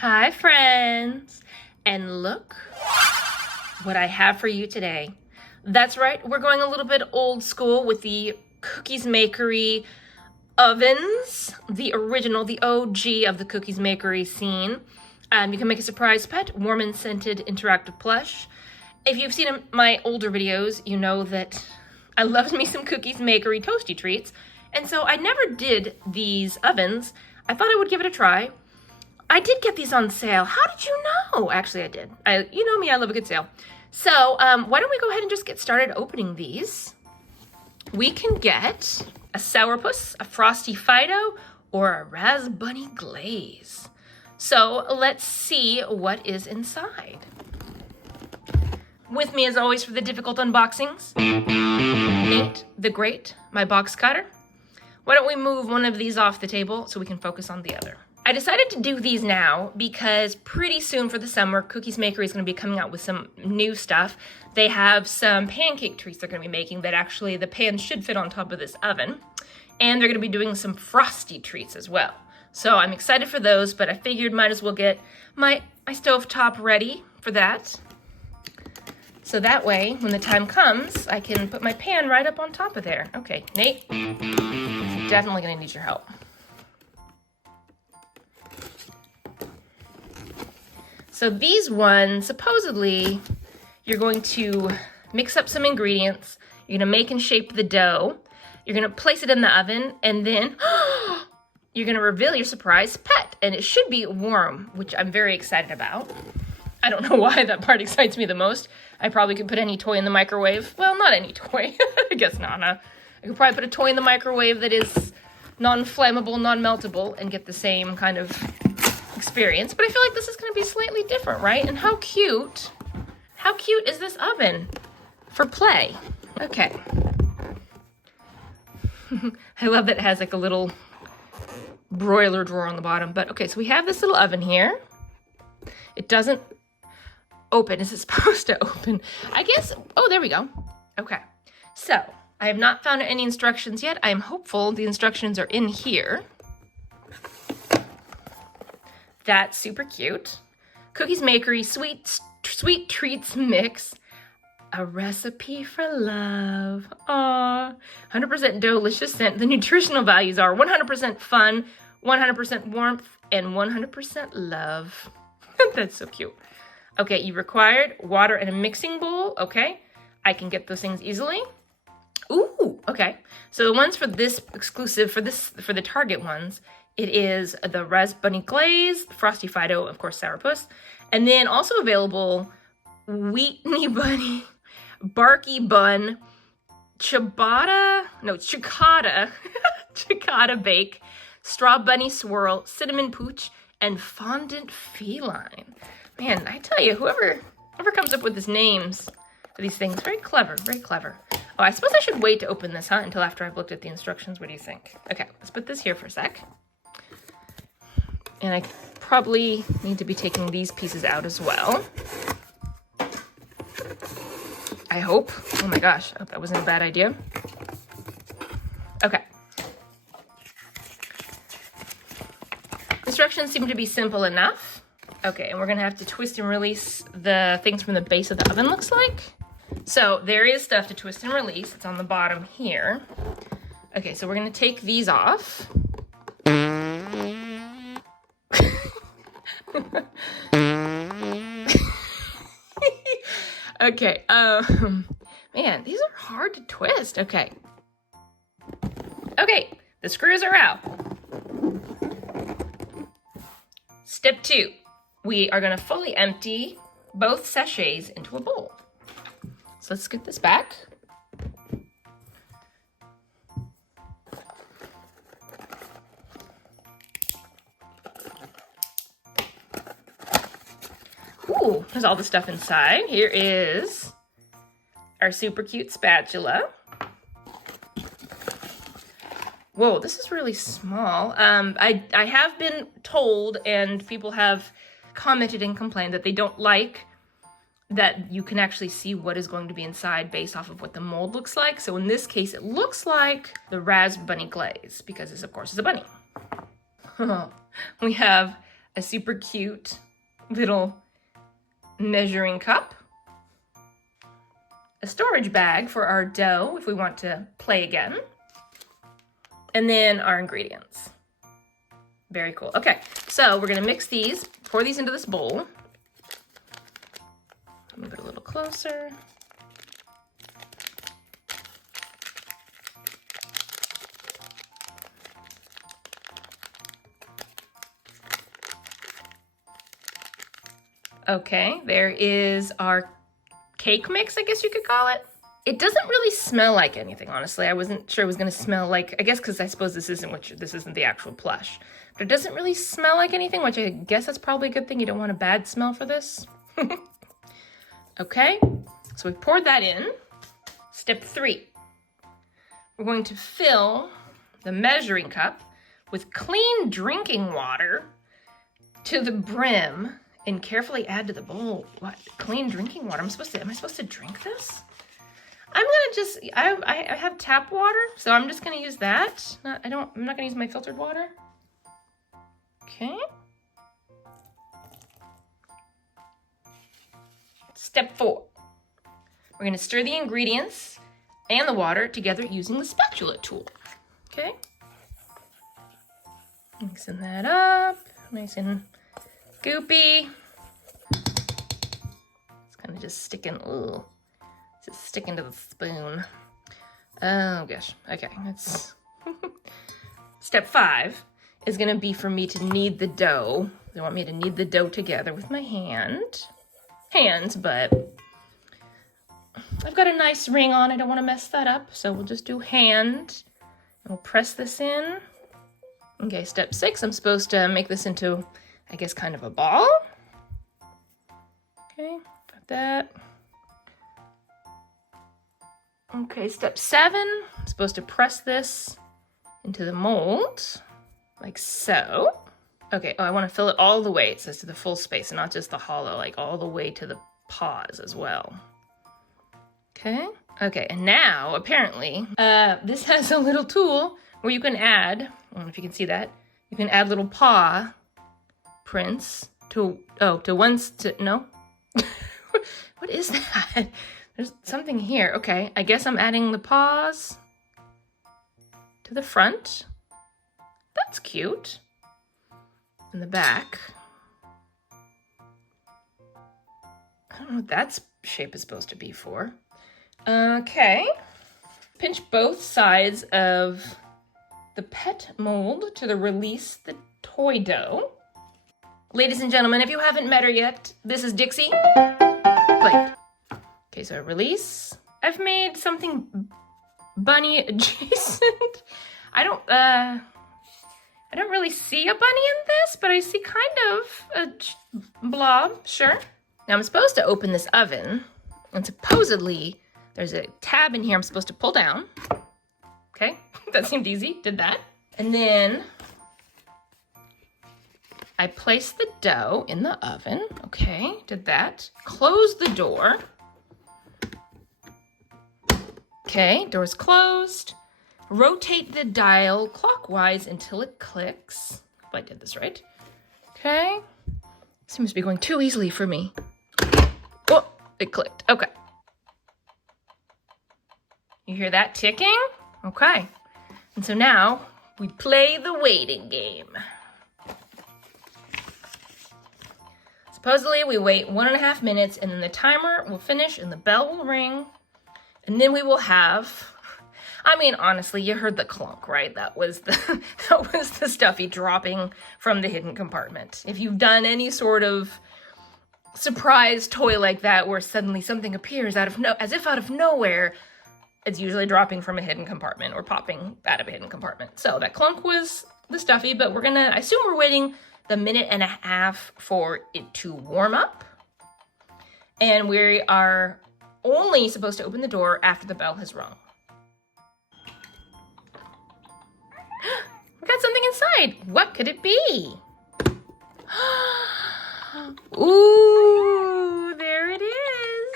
Hi friends, and look what I have for you today. That's right, we're going a little bit old school with the Cookeez Makery Ovens, the original, the OG of the Cookeez Makery scene. You can make a surprise pet, warm and scented interactive plush. If you've seen my older videos, you know that I love me some Cookeez Makery toasty treats, and so I never did these ovens. I thought I would give it a try. I did get these on sale. How did you know? Actually, I did. You know me, I love a good sale. So why don't we go ahead and just get started opening these. We can get a sourpuss, a frosty Fido, or a raspberry glaze. So let's see what is inside. With me as always for the difficult unboxings, Nate the Great, my box cutter. Why don't we move one of these off the table so we can focus on the other. I decided to do these now because pretty soon for the summer, Cookeez Makery is going to be coming out with some new stuff. They have some pancake treats they're going to be making that actually the pan should fit on top of this oven. And they're going to be doing some frosty treats as well. So I'm excited for those, but I figured might as well get my stovetop ready for that. So that way, when the time comes, I can put my pan right up on top of there. Okay, Nate, definitely going to need your help. So these ones, supposedly, you're going to mix up some ingredients, you're gonna make and shape the dough, you're gonna place it in the oven, and then you're gonna reveal your surprise pet. And it should be warm, which I'm very excited about. I don't know why that part excites me the most. I probably could put any toy in the microwave. Well, not any toy, I guess not, huh? I could probably put a toy in the microwave that is non-flammable, non-meltable, and get the same kind of experience, but I feel like this is going to be slightly different, right? And how cute is this oven for play? Okay. I love that it has like a little broiler drawer on the bottom, but okay, so we have this little oven here. It doesn't open. Is it supposed to open? I guess, oh, there we go. Okay, so I have not found any instructions yet. I am hopeful the instructions are in here. That's super cute. Cookeez Makery sweet treats mix. A recipe for love. Aww. 100% delicious scent. The nutritional values are 100% fun, 100% warmth, and 100% love. That's so cute. Okay, you required water and a mixing bowl. Okay, I can get those things easily. Ooh, okay. So the ones for this exclusive, for the Target ones, it is the raspberry glaze, frosty Fido, of course, sourpuss, and then also available Wheatney bunny, barky bun, ciabatta bake, straw bunny swirl, cinnamon pooch, and fondant feline. Man, I tell you, whoever comes up with these names for these things, very clever, very clever. Oh, I suppose I should wait to open this, huh, until after I've looked at the instructions. What do you think? Okay, let's put this here for a sec. And I probably need to be taking these pieces out as well. I hope. Oh my gosh, I hope that wasn't a bad idea. Okay. Instructions seem to be simple enough. Okay, and we're gonna have to twist and release the things from the base of the oven, looks like. So there is stuff to twist and release. It's on the bottom here. Okay, so we're gonna take these off. Okay, man, these are hard to twist. Okay, the screws are out. Step 2, we are gonna fully empty both sachets into a bowl. So let's get this back. Ooh, there's all the stuff inside. Here is our super cute spatula. Whoa, this is really small. I have been told, and people have commented and complained that they don't like that you can actually see what is going to be inside based off of what the mold looks like. So in this case, it looks like the raspberry glaze because this, of course, is a bunny. We have a super cute little measuring cup, a storage bag for our dough if we want to play again, and then our ingredients. Very cool. Okay, so we're gonna mix these, pour these into this bowl. Move it a little closer. Okay, there is our cake mix, I guess you could call it. It doesn't really smell like anything, honestly. I wasn't sure it was gonna smell like, I guess because I suppose this isn't the actual plush. But it doesn't really smell like anything, which I guess that's probably a good thing. You don't want a bad smell for this. Okay, so we poured that in. Step 3, we're going to fill the measuring cup with clean drinking water to the brim and carefully add to the bowl. What? Clean drinking water? Am I supposed to drink this? I'm gonna just, I have tap water, so I'm just gonna use that. I'm not gonna use my filtered water. Okay. Step 4, we're gonna stir the ingredients and the water together using the spatula tool. Okay. Mixing that up, nice and goopy. It's kind of just sticking, ooh, just sticking to the spoon. Oh gosh, okay, that's Step 5 is gonna be for me to knead the dough. They want me to knead the dough together with my hands, but I've got a nice ring on. I don't want to mess that up, so we'll just do hand, and we'll press this in. Okay, step 6, I'm supposed to make this into, I guess, kind of a ball. Okay, got that. Okay, step 7, I'm supposed to press this into the mold, like so. Okay, oh, I want to fill it all the way, it says, to the full space, and not just the hollow, like all the way to the paws as well. Okay, okay, and now, apparently, this has a little tool where you can add, I don't know if you can see that, you can add little paw prints to no? What is that? There's something here. Okay, I guess I'm adding the paws to the front. That's cute. In the back. I don't know what that shape is supposed to be for. Okay. Pinch both sides of the pet mold to release the toy dough. Ladies and gentlemen, if you haven't met her yet, this is Dixie. Plate. Okay, so release. I've made something bunny adjacent. I don't really see a bunny in this, but I see kind of a blob, sure. Now I'm supposed to open this oven, and supposedly there's a tab in here I'm supposed to pull down. Okay, that seemed easy, did that. And then I placed the dough in the oven. Okay, did that. Close the door. Okay, door's closed. Rotate the dial clockwise until it clicks. Hope I did this right. Okay. Seems to be going too easily for me. Oh, it clicked. Okay. You hear that ticking? Okay. And so now we play the waiting game. Supposedly we wait 1.5 minutes and then the timer will finish and the bell will ring. And then we will have, I mean, honestly, you heard the clunk, right? That was the stuffy dropping from the hidden compartment. If you've done any sort of surprise toy like that where suddenly something appears as if out of nowhere, it's usually dropping from a hidden compartment or popping out of a hidden compartment. So that clunk was the stuffy, but I assume we're waiting the 1.5 minutes for it to warm up. And we are only supposed to open the door after the bell has rung. We got something inside. What could it be? Ooh, there it is.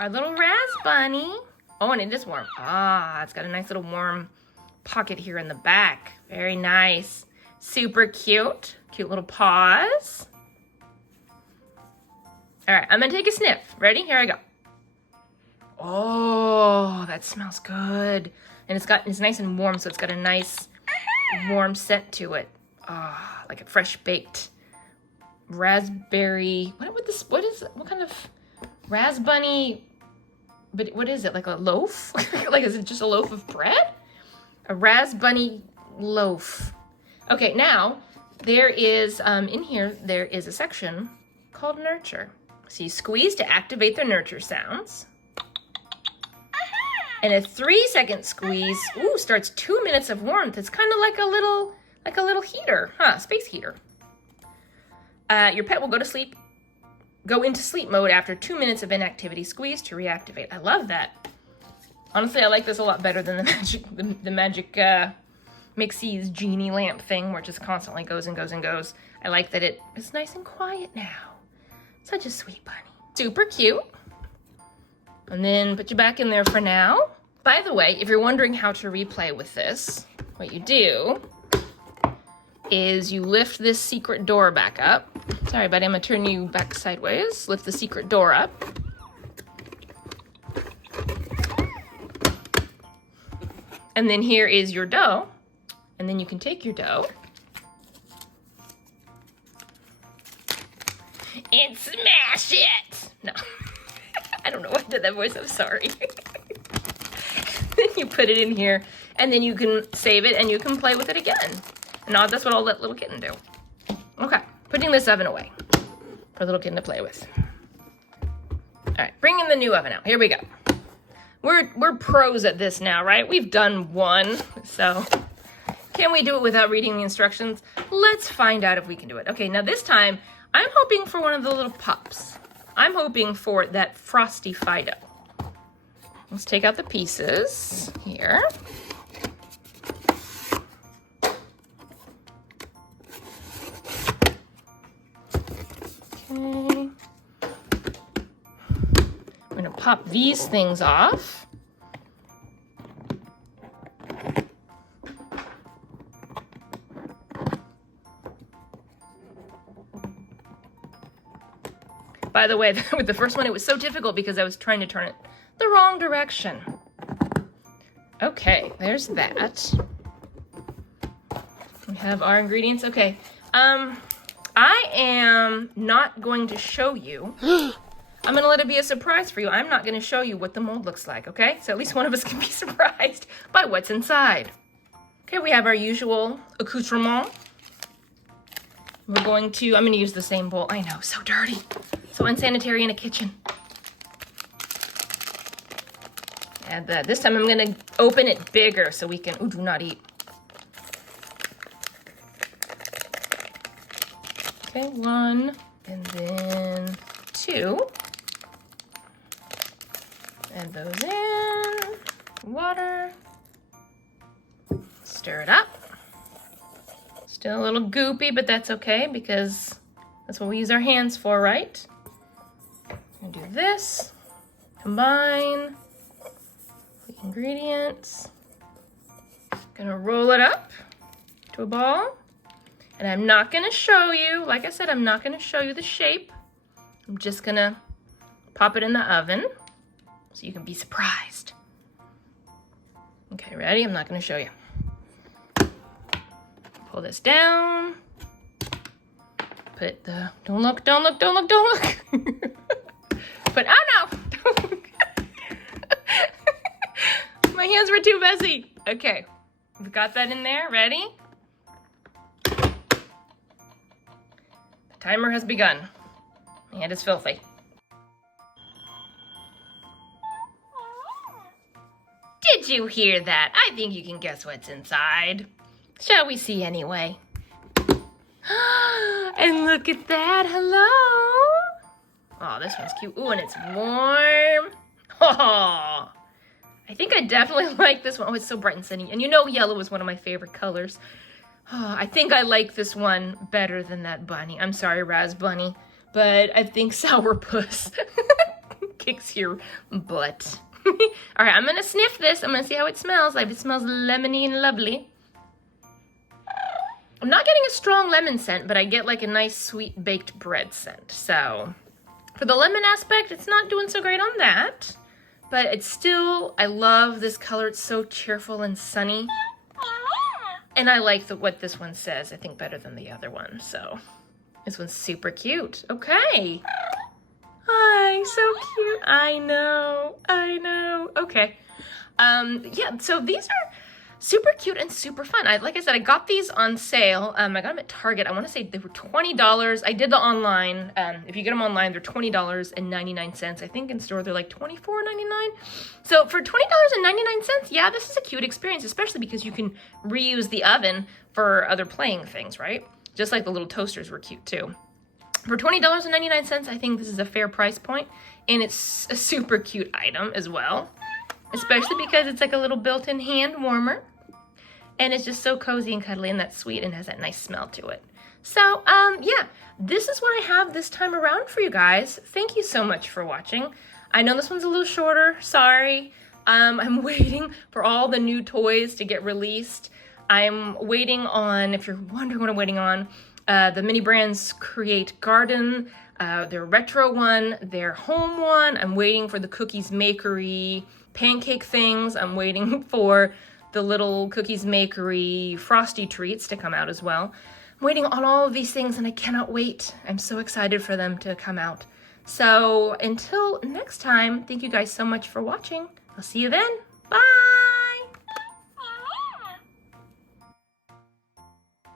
Our little bunny. Oh, and it is warm. Ah, it's got a nice little warm pocket here in the back. Very nice. Super cute. Cute little paws. All right, I'm gonna take a sniff. Ready? Here I go. Oh, that smells good. And it's nice and warm, so it's got a nice warm scent to it. Ah, like a fresh baked raspberry. What kind of raspberry? But what is it? Like a loaf? Like, is it just a loaf of bread? A raspberry loaf. Okay, now there is in here there is a section called nurture. So you squeeze to activate the nurture sounds. And a 3-second squeeze, starts 2 minutes of warmth. It's kind of like a little heater, space heater. Your pet will go into sleep mode after 2 minutes of inactivity. Squeeze to reactivate. I love that. Honestly, I like this a lot better than the magic Cookeez genie lamp thing, where it just constantly goes and goes and goes. I like that it is nice and quiet now. Such a sweet bunny. Super cute. And then put you back in there for now. By the way, if you're wondering how to replay with this, what you do is you lift this secret door back up. Sorry, buddy, I'm gonna turn you back sideways. Lift the secret door up. And then here is your dough. And then you can take your dough and smash it. No, I don't know why I did that voice, I'm sorry. Then you put it in here, and then you can save it and you can play with it again. And that's what I'll let little kitten do. Okay, putting this oven away for little kitten to play with. All right, bringing the new oven out. Here we go. We're pros at this now, right? We've done one, so can we do it without reading the instructions? Let's find out if we can do it. Okay, now this time, I'm hoping for one of the little pups. I'm hoping for that frosty Fido. Let's take out the pieces here. Okay. I'm gonna pop these things off. By the way, with the first one, it was so difficult because I was trying to turn it the wrong direction. Okay, there's that. We have our ingredients. Okay, I am not going to show you. I'm gonna let it be a surprise for you. I'm not gonna show you what the mold looks like, okay? So at least one of us can be surprised by what's inside. Okay, we have our usual accoutrement. I'm gonna use the same bowl. I know, so dirty. So unsanitary in a kitchen. And this time I'm gonna open it bigger so we can, do not eat. Okay, 1, and then 2. Add those in, water. Stir it up. Still a little goopy, but that's okay because that's what we use our hands for, right? I'm gonna do this, combine the ingredients. Gonna roll it up to a ball. And I'm not gonna show you, like I said, I'm not gonna show you the shape. I'm just gonna pop it in the oven so you can be surprised. Okay, ready? I'm not gonna show you. Pull this down. Put the, don't look. But, oh no! Don't look. My hands were too messy. Okay, we've got that in there, ready? The timer has begun. My hand is filthy. Did you hear that? I think you can guess what's inside. Shall we see anyway? And look at that, hello. Oh, this one's cute. Ooh, and it's warm. Oh, I think I definitely like this one. Oh, it's so bright and sunny. And you know yellow is one of my favorite colors. Oh, I think I like this one better than that bunny. I'm sorry, Raz Bunny, but I think Sourpuss kicks your butt. All right, I'm gonna sniff this. I'm gonna see how it smells. Like, it smells lemony and lovely. I'm not getting a strong lemon scent, but I get like a nice sweet baked bread scent. So for the lemon aspect, it's not doing so great on that. But it's still, I love this color. It's so cheerful and sunny. And I like what this one says, I think, better than the other one. So this one's super cute. Okay. Hi, so cute. I know. Okay. Yeah, so these are super cute and super fun. Like I said, I got these on sale. I got them at Target. I want to say they were $20. I did the online. If you get them online, they're $20.99. I think in store they're like $24.99. So for $20.99, yeah, this is a cute experience, especially because you can reuse the oven for other playing things, right? Just like the little toasters were cute too. For $20.99, I think this is a fair price point, and it's a super cute item as well, especially because it's like a little built-in hand warmer, and it's just so cozy and cuddly and that's sweet and has that nice smell to it. So, yeah, this is what I have this time around for you guys. Thank you so much for watching. I know this one's a little shorter, sorry. I'm waiting for all the new toys to get released. I'm waiting on, if you're wondering what I'm waiting on, the mini brands Create Garden, their retro one, their home one. I'm waiting for the Cookeez Makery pancake things. I'm waiting for the little Cookeez Makery frosty treats to come out as well. I'm waiting on all of these things and I cannot wait. I'm so excited for them to come out. So until next time, thank you guys so much for watching. I'll see you then. Bye!